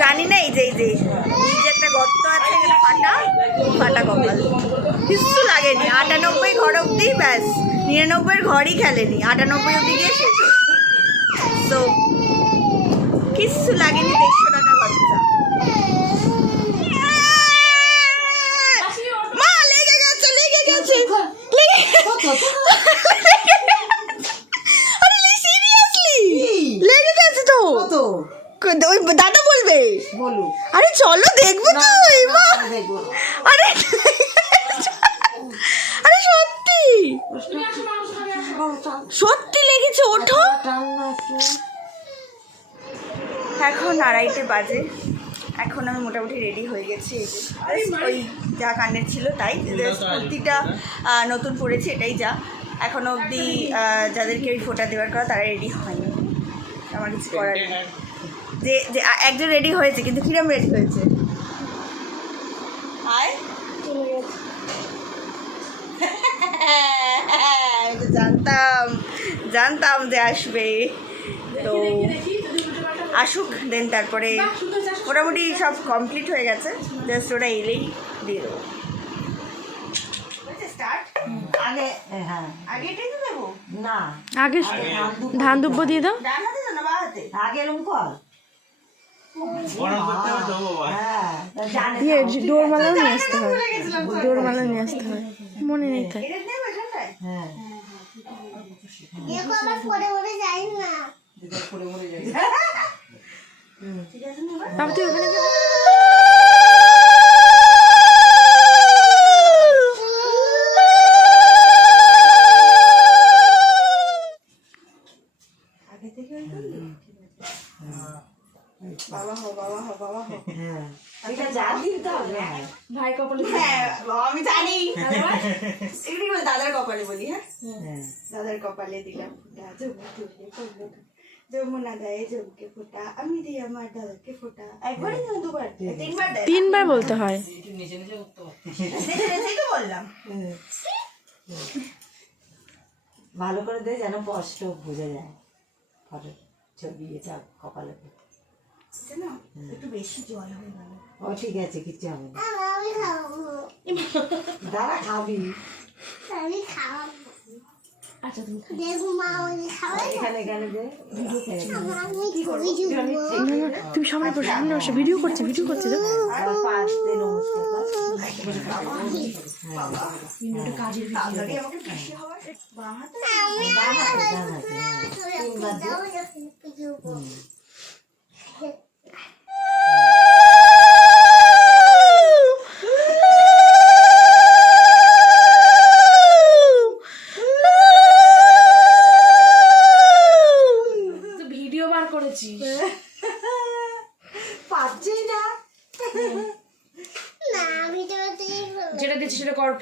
জানি না, এই যে এই যে একটা গর্ত আছে এখানে ফাটা ফাটা কপাল। কিচ্ছু লাগেনি, আটানব্বই ঘর অব্দি ব্যাস, নিরানব্বইয়ের ঘরই খেলেনি, আটানব্বই অব্দি গিয়ে শেষ তো কিচ্ছু লাগেনি, দেড়শো টাকা খরচা। মা, লেগে গেছে লেগে গেছে, লেগে আরে সিরিয়াসলি লেগে গেছে তো তো কো- ওই দাদা বলবে? বলো। আরে চলো দেখব তো মা। দেখব আরে আরে সত্যি। সত্যি লেগেছে ওঠো। এখন আড়াইটে বাজে। এখন আমি মোটামুটি রেডি হয়ে গেছি। এই যে ওই যা কানের ছিল তাই। কুর্তিটা নতুন পড়েছে এটাই যা। এখন অবধি যাদেরকে ওই ফোটা দেওয়ার কথা তারা রেডি হয়নি। আমার কিছু করার নেই। যে যে একজন রেডি হয়েছে কিন্তু কিরম রেডি হয়েছে? আয় জানতাম জানতাম যে আসবে। তো আসুক দেন তারপরে মোটামুটি সব কমপ্লিট হয়ে গেছে। জাস্ট ওরা এলেই দিয়ে দেবো। আগে? হ্যাঁ আগে দেবো? না। আগে ধান দুব্ব দিয়ে দাও। আগে এরকম কর। হ্যাঁ দিয়ে ডোরমালাও নিয়ে আসতে হয় ডোরমালা নিয়ে আসতে হয় মনে নেই তাই? বাবা তুই ওখানে আগে থেকে ওই করলি? বাবা হো বাবা হো বাবা হো হ্যাঁ এটা যা দিতে হবে হ্যাঁ হ্যাঁ আমি জানি। এগুলি বলে দাদার কপালে বলি হ্যাঁ? হ্যাঁ। দাদার কপালে দিলাম যমুনা দেয় জমকে ফোঁটা আমি দিই আমার দাদাকে ফোঁটা। একবারই না দুবার তিনবার। দেয়। তিনবার বলতে হয়। নেচে তো বললাম। ভালো করে দে যেন স্পষ্ট বোঝা যায়। ফটো ছবি এটা কপালে বুঝছে না একটু বেশি জল হয়ে গেল ও ঠিক আছে কিচ্ছু হবে না দাঁড়া খাবি এখানে এখানে দে তুমি সামনে বসে সামনে বসে ভিডিও করছে ভিডিও করছে দেখো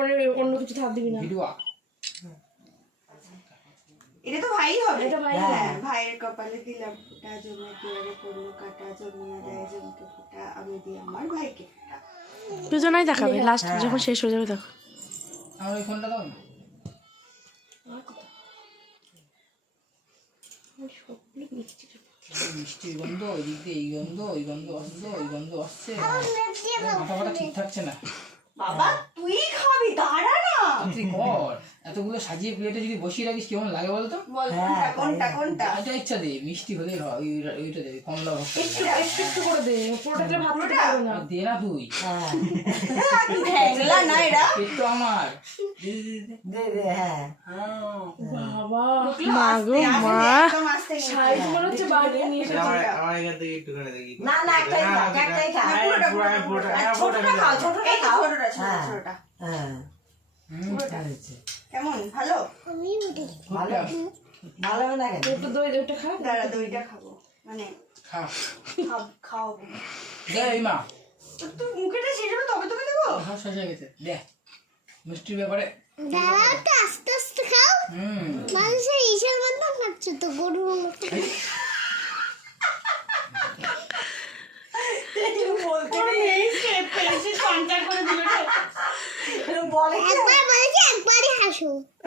ফোনে অন্য কিছু থাপ দিবি না। এটা তো ভাই হবে। এটা ভাই হ্যাঁ ভাইয়ের কপালে দিলাম ফোঁটা জমে দুয়ারে পড়ল কাটা জমিয়ে দেয় জমকে ফোঁটা আমি দিই আমার ভাইকে ফোঁটা। দুজনাই দেখাবে লাস্ট যখন শেষ হয়ে যাবে দেখো। আমার ওই ফোনটা দাও মিষ্টির গন্ধ ওই দিক দিয়ে এই গন্ধ ওই গন্ধ আসছে ওই গন্ধ আসছে। মাথা ঠিক থাকছে না। বাবা তুই খাবি দাঁড়া না। তুই কর। এতগুলো সাজিয়ে প্লেটে যদি বসিয়ে রাখিস কেমন লাগে বলতো? কোনটা কোনটা কোনটা? এটা ইচ্ছা দে মিষ্টি হলে ওইটা দে কমলা ভক্ত একটু একটু করে দে পুরোটা? ভাত না। দে না তুই হ্যাঁ। ঠ্যাংলা না তো আমার। দে, দে, দে, দে। দে দে হ্যাঁ। বাবা। মা গো মা। মনে হচ্ছে বাড়ি নিয়ে আমার এখান থেকে একটুখানি দেখি। না না একটাই খা একটাই খা পুরোটা, পুরোটা। ছোটটা খাও ছোটটা খাও। ছোটটা হ্যাঁ। ছোটটা। হ্যাঁ। কেমন? ভালো? ভালো? ভালো না কেন? একটু দই ওটা খা দাঁড়া দইটা খাব। মানে খা খাব- দে মা। তুই মুখেটা শেষ হবে তবে তোকে দেবো? সব শেষ হয়ে গেছে। দে। মিষ্টির ব্যাপারে। আস্তে আস্তে খাও। হুম। মানুষের ইসের মধ্যে খাচ্ছে তো গরুর মতো। বলতে নেই। পেয়েছি কন্ট্যাক্ট করে দিল বলে কি একবার বলেছি একবারই হাসো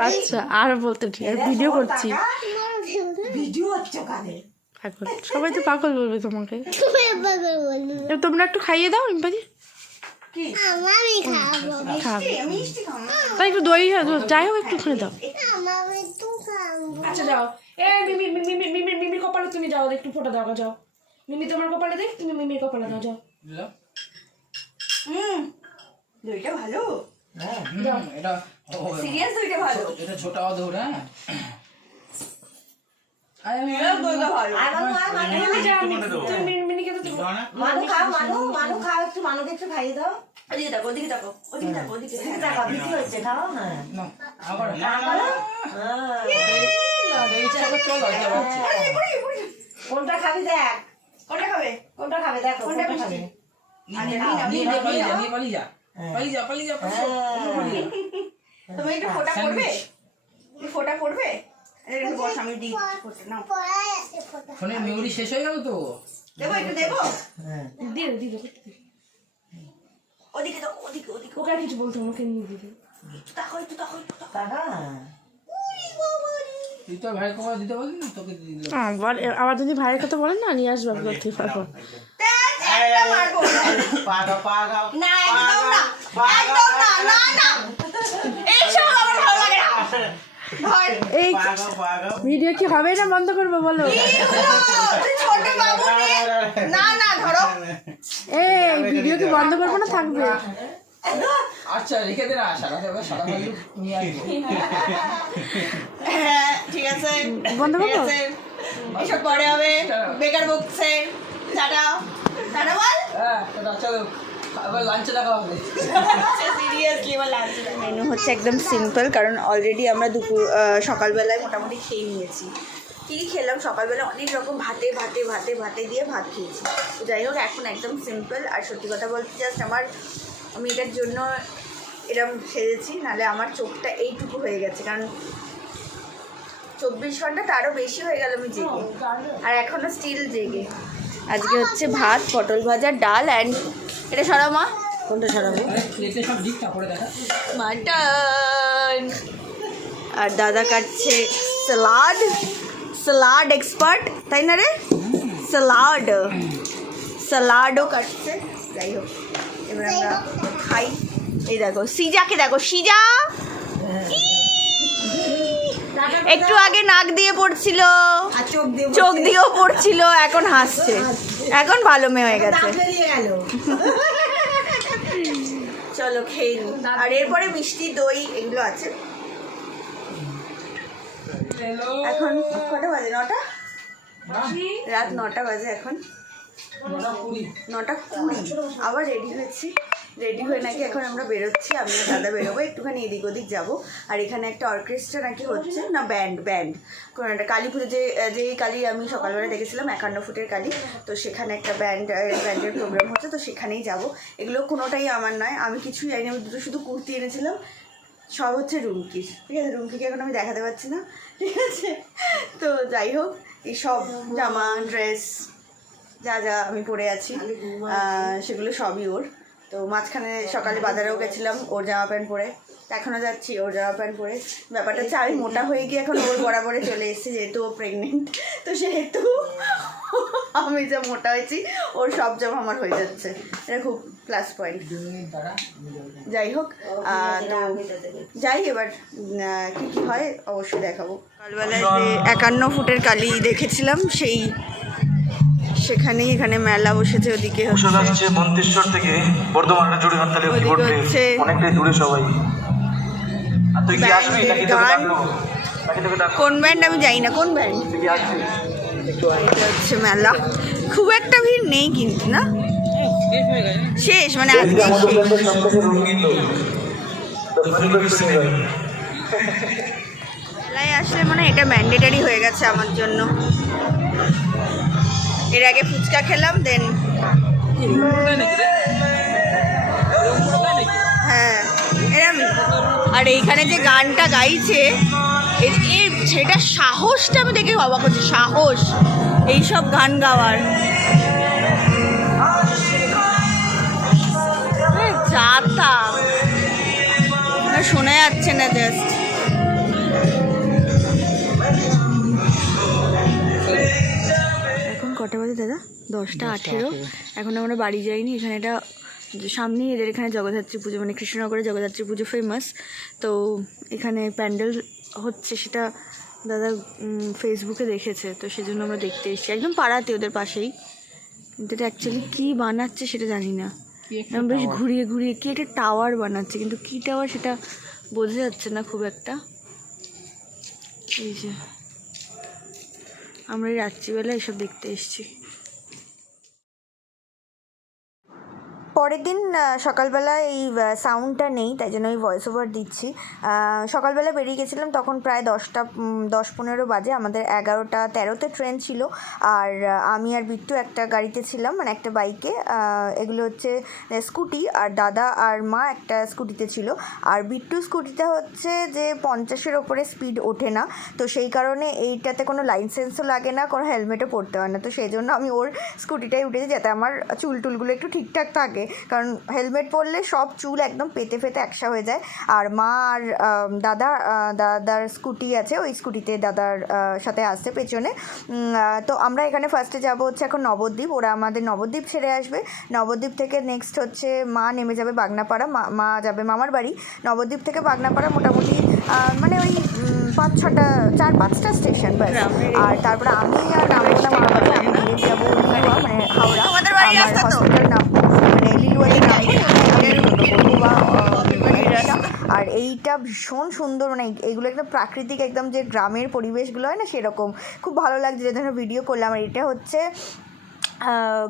আচ্ছা আর বলতে ঠিক আছে ভিডিও করছি। ভিডিও হচ্ছে পাগল সবাই তো পাগল বলবে তোমাকে। তোমরা একটু খাইয়ে দাও খাও তাই একটু দই যাই হোক একটুখানি দাও। আমি আচ্ছা যাও। এ মিমি মিমি মিমি মিমির কপালে তুমি যাও একটু ফোটা দাও যাও। মিমি তোমার কপালে দেখ তুমি মিমির কপালে দাও যাও? হুম দইটা ভালো। হুম, এটা সিরিয়াস দইটা ভালো। এটা ছোট অধর হ্যাঁ? মানু মানু। মানু মানু মানু হ্যাঁ। হ্যাঁ। কোনটা খাবি দেখ। কোনটা খাবে? কোনটা খাবে দেখো কোনটা খাবে? পালিয়ে যা, পালিয়ে যা। পালিয়ে যা, পালিয়ে যা, পালিয়ে যা। তুমি একটু ফোটা করবে? ফোটা করবে? এই একটু বস আমি দিই ফোটা নাও। ফোনের মেমোরি শেষ হয়ে গেল তো? দেবো একটু দেবো? হ্যাঁ। দিয়ে ওদিকে দাও ওদিকে ওদিকে। ওকে কিছু বলতে ওকে নিয়ে দিয়ে দে। তাকাও একটু একটু দিয়ে দিলাম। আবার আবার যদি ভাইয়ের কথা বলেন না নিয়ে আসবে আপনার থেকে তারপর ধ্যাৎ, একটা মারবো। পাগা পাগা না একদম না না না না এইসব আমার ভালো লাগে না ধর এই ভিডিও কি হবে না বন্ধ করব বলো? এগুলো, তুই ছোট বাবু নিয়ে না না ধরো। এই ভিডিও কি বন্ধ করব না থাকবে? আচ্ছা রেখে দে না সারা দেবে সারা নিয়ে হ্যাঁ ঠিক আছে। বন্ধ করব? এসব পরে হবে। বেকার বকছে। টাটা। টাটা বল। হ্যাঁ টাটা, চলো। আবার লাঞ্চে দেখা হবে। সিরিয়াসলি এবার লাঞ্চ মেনু হচ্ছে একদম সিম্পল কারণ অলরেডি আমরা দুপুর সকালবেলায় মোটামুটি খেয়ে নিয়েছি। কী কী খেলাম? সকালবেলা অনেক রকম ভাতে ভাতে ভাতে ভাতে দিয়ে ভাত খেয়েছি। যাই হোক এখন একদম সিম্পল আর সত্যি কথা বলতে জাস্ট আমার আমি এটার জন্য এরকম সেজেছি নাহলে আমার চোখটা এইটুকু হয়ে গেছে কারণ চব্বিশ ঘণ্টা তারও বেশি হয়ে গেল আমি জেগে। আর এখনও স্টিল জেগে। আজকে হচ্ছে ভাত পটল ভাজা ডাল অ্যান্ড এটা সরা মা? কোনটা সরাবো? প্লেটে সব দিক তারপরে দেখা। মাটন আর দাদা কাটছে স্যালাড স্যালাড এক্সপার্ট তাই না রে? স্যালাড স্যালাডও কাটছে। যাই হোক এবার আমরা খাই। এই দেখো সিজাকে দেখো সিজা! একটু আগে নাক দিয়ে পড়ছিল। চোখ দিয়েও পড়ছিল এখন হাসছে। এখন ভালো মেয়ে হয়ে গেছে। বেরিয়ে চলো খেয়ে নিই আর এরপরে মিষ্টি দই এগুলো আছে। এখন কটা বাজে? নটা? রাত নটা বাজে এখন। নটা কুড়ি। নটা কুড়ি। আবার রেডি হয়েছি। রেডি হয়ে নাকি এখন আমরা বেরোচ্ছি আমি দাদা বেরোবো একটুখানি এদিক ওদিক যাব। আর এখানে একটা অর্কেস্ট্রা নাকি হচ্ছে না ব্যান্ড ব্যান্ড কোনো একটা কালী পুজো যে যেই কালী আমি সকালবেলা দেখেছিলাম একান্ন ফুটের কালী তো সেখানে একটা ব্যান্ড ব্যান্ডের প্রোগ্রাম হচ্ছে তো সেখানেই যাব। এগুলো কোনোটাই আমার নয় আমি কিছুই জানি আমি দুটো শুধু কুর্তি এনেছিলাম সব হচ্ছে রুমকির। ঠিক আছে রুমকিকে এখন আমি দেখাতে পারছি না ঠিক আছে? তো যাই হোক এই সব জামা ড্রেস যা যা আমি পরে আছি। সেগুলো সবই ওর। তো মাঝখানে সকালে বাজারেও গেছিলাম ওর জামা প্যান্ট পরে। এখনও যাচ্ছি ওর জামা প্যান্ট পরে। ব্যাপারটা হচ্ছে আমি মোটা হয়ে গিয়ে এখন ওর বরাবরে চলে এসেছি যেহেতু ও প্রেগনেন্ট তো সেহেতু আমি যা মোটা হয়েছি ওর সব জামা আমার হয়ে যাচ্ছে। এটা খুব প্লাস পয়েন্ট যাই হোক তো যাই এবার কি কি হয় অবশ্যই দেখাবো। সকালবেলায় যে একান্ন ফুটের কালি দেখেছিলাম সেই সেখানেই এখানে মেলা বসেছে ওদিকে মন্তেশ্বর থেকে ওদিকে পড়বে হচ্ছে অনেকটাই দূরে সবাই। তুই কি আসবি নাকি গান। কোন ব্যান্ড? আমি জানি না কোন ব্যান্ড? হচ্ছে মেলা। খুব একটা ভিড় নেই কিন্তু না? শেষ হয়ে গেছে শেষ। মানে আজকে. মেলায় আসলে মানে এটা ম্যান্ডেটারি হয়ে গেছে আমার জন্য। এর আগে ফুচকা খেলাম দেন হ্যাঁ। আর এইখানে যে গানটা গাইছে সেটা সাহসটা আমি দেখে অবাক হচ্ছে, সাহস। এইসব গান গাওয়ার। যাতা শোনা যাচ্ছে না জাস্ট দশটা আঠেরো। এখন আমরা বাড়ি যাইনি এখানে এটা সামনেই এদের এখানে জগদ্ধাত্রী পুজো মানে কৃষ্ণনগরে জগদ্ধাত্রী পুজো ফেমাস তো এখানে প্যান্ডেল হচ্ছে সেটা দাদা ফেসবুকে দেখেছে তো সেজন্য আমরা দেখতে এসেছি। একদম পাড়াতে ওদের পাশেই। কিন্তু এটা অ্যাকচুয়ালি কী বানাচ্ছে সেটা জানি না। বেশ ঘুরিয়ে ঘুরিয়ে কি একটা টাওয়ার বানাচ্ছে কিন্তু কী টাওয়ার সেটা বোঝা যাচ্ছে না খুব একটা। এই যে আমরা এই রাত্রিবেলা এসব দেখতে এসেছি। পরের দিন সকালবেলা এই সাউন্ডটা নেই, তাই জন্য আমি ভয়েস ওভার দিচ্ছি। সকালবেলা বেরিয়ে গেছিলাম, তখন প্রায় দশটা দশ পনেরো বাজে, আমাদের এগারোটা তেরোতে ট্রেন ছিল। আর আমি আর বিট্টু একটা গাড়িতে ছিলাম মানে একটা বাইকে এগুলো হচ্ছে স্কুটি আর দাদা আর মা একটা স্কুটিতে ছিল। আর বিট্টু স্কুটিটা হচ্ছে যে পঞ্চাশের ওপরে স্পিড ওঠে না। তো সেই কারণে এইটাতে কোনো লাইসেন্সও লাগে না, কোনো হেলমেটও পরতে হয় না। তো সেই জন্য আমি ওর স্কুটিটাই উঠেছি, যাতে আমার চুল টুলগুলো একটু ঠিকঠাক থাকে। কারণ হেলমেট পরলে সব চুল একদম পেতে পেতে একসা হয়ে যায়। আর মা আর দাদা দাদার স্কুটি আছে ওই স্কুটিতে দাদার সাথে আসছে পেছনে। তো আমরা এখানে ফার্স্টে যাব হচ্ছে এখন নবদ্বীপ। ওরা আমাদের নবদ্বীপ ছেড়ে আসবে। নবদ্বীপ থেকে নেক্সট হচ্ছে মা নেমে যাবে বাগনাপাড়া। মা মা যাবে মামার বাড়ি। নবদ্বীপ থেকে বাগনাপাড়া মোটামুটি মানে ওই পাঁচ ছটা চার পাঁচটা স্টেশন ব্যাস। আর তারপরে আমি আর নামবো মামার বাড়ি আমি যাব মানে হাওড়া। আমার হসপিটাল আর এইটা ভীষণ সুন্দর মানে এগুলো একদম প্রাকৃতিক একদম যে গ্রামের পরিবেশগুলো হয় না সেরকম। খুব ভালো লাগছে যে ভিডিও করলাম। আর এটা হচ্ছে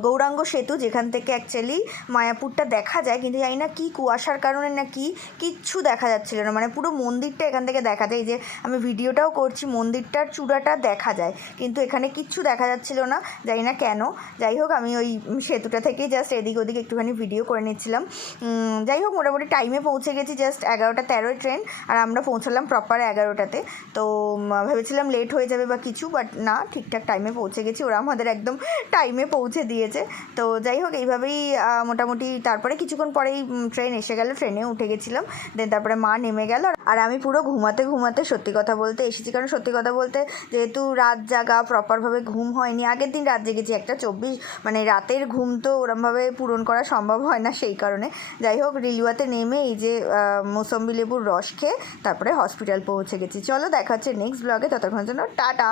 গৌরাঙ্গ সেতু, যেখান থেকে অ্যাকচুয়ালি মায়াপুরটা দেখা যায়, কিন্তু জানি না কী কুয়াশার কারণে না কি কিচ্ছু দেখা যাচ্ছিল না। মানে পুরো মন্দিরটা এখান থেকে দেখা যায়। যে আমি ভিডিওটাও করছি, মন্দিরটার চূড়াটা দেখা যায়, কিন্তু এখানে কিচ্ছু দেখা যাচ্ছিল না, জানি না কেন। যাই হোক, আমি ওই সেতুটা থেকেই জাস্ট এদিক ওদিক একটুখানি ভিডিও করে নিচ্ছিলাম। যাই হোক, মোটামুটি টাইমে পৌঁছে গেছি জাস্ট এগারোটা তেরোয় ট্রেন আর আমরা পৌঁছালাম প্রপার এগারোটাতে। তো ভেবেছিলাম লেট হয়ে যাবে বা কিছু বাট না, ঠিকঠাক টাইমে পৌঁছে গেছি। ওরা আমাদের একদম টাইমে পৌঁছে দিয়েছে। তো যাই হোক, এইভাবেই মোটামুটি তারপরে কিছুক্ষণ পরেই ট্রেন এসে গেল ট্রেনে উঠে গেছিলাম। দেন তারপরে মা নেমে গেল। আর আমি পুরো ঘুমাতে ঘুমাতে সত্যি কথা বলতে এসেছি। কারণ সত্যি কথা বলতে, যেহেতু রাত জাগা প্রপারভাবে ঘুম হয়নি, আগের দিন রাত জেগেছি। একটা চব্বিশ মানে রাতের ঘুম তো ওরমভাবে পূরণ করা সম্ভব হয় না সেই কারণে। যাই হোক, রিলুয়াতে নেমে এই যে মৌসম্বি লেবুর রস খেয়ে তারপরে হসপিটাল পৌঁছে গেছি। চলো, দেখা হচ্ছে নেক্সট ব্লগে ততক্ষণের জন্য টাটা!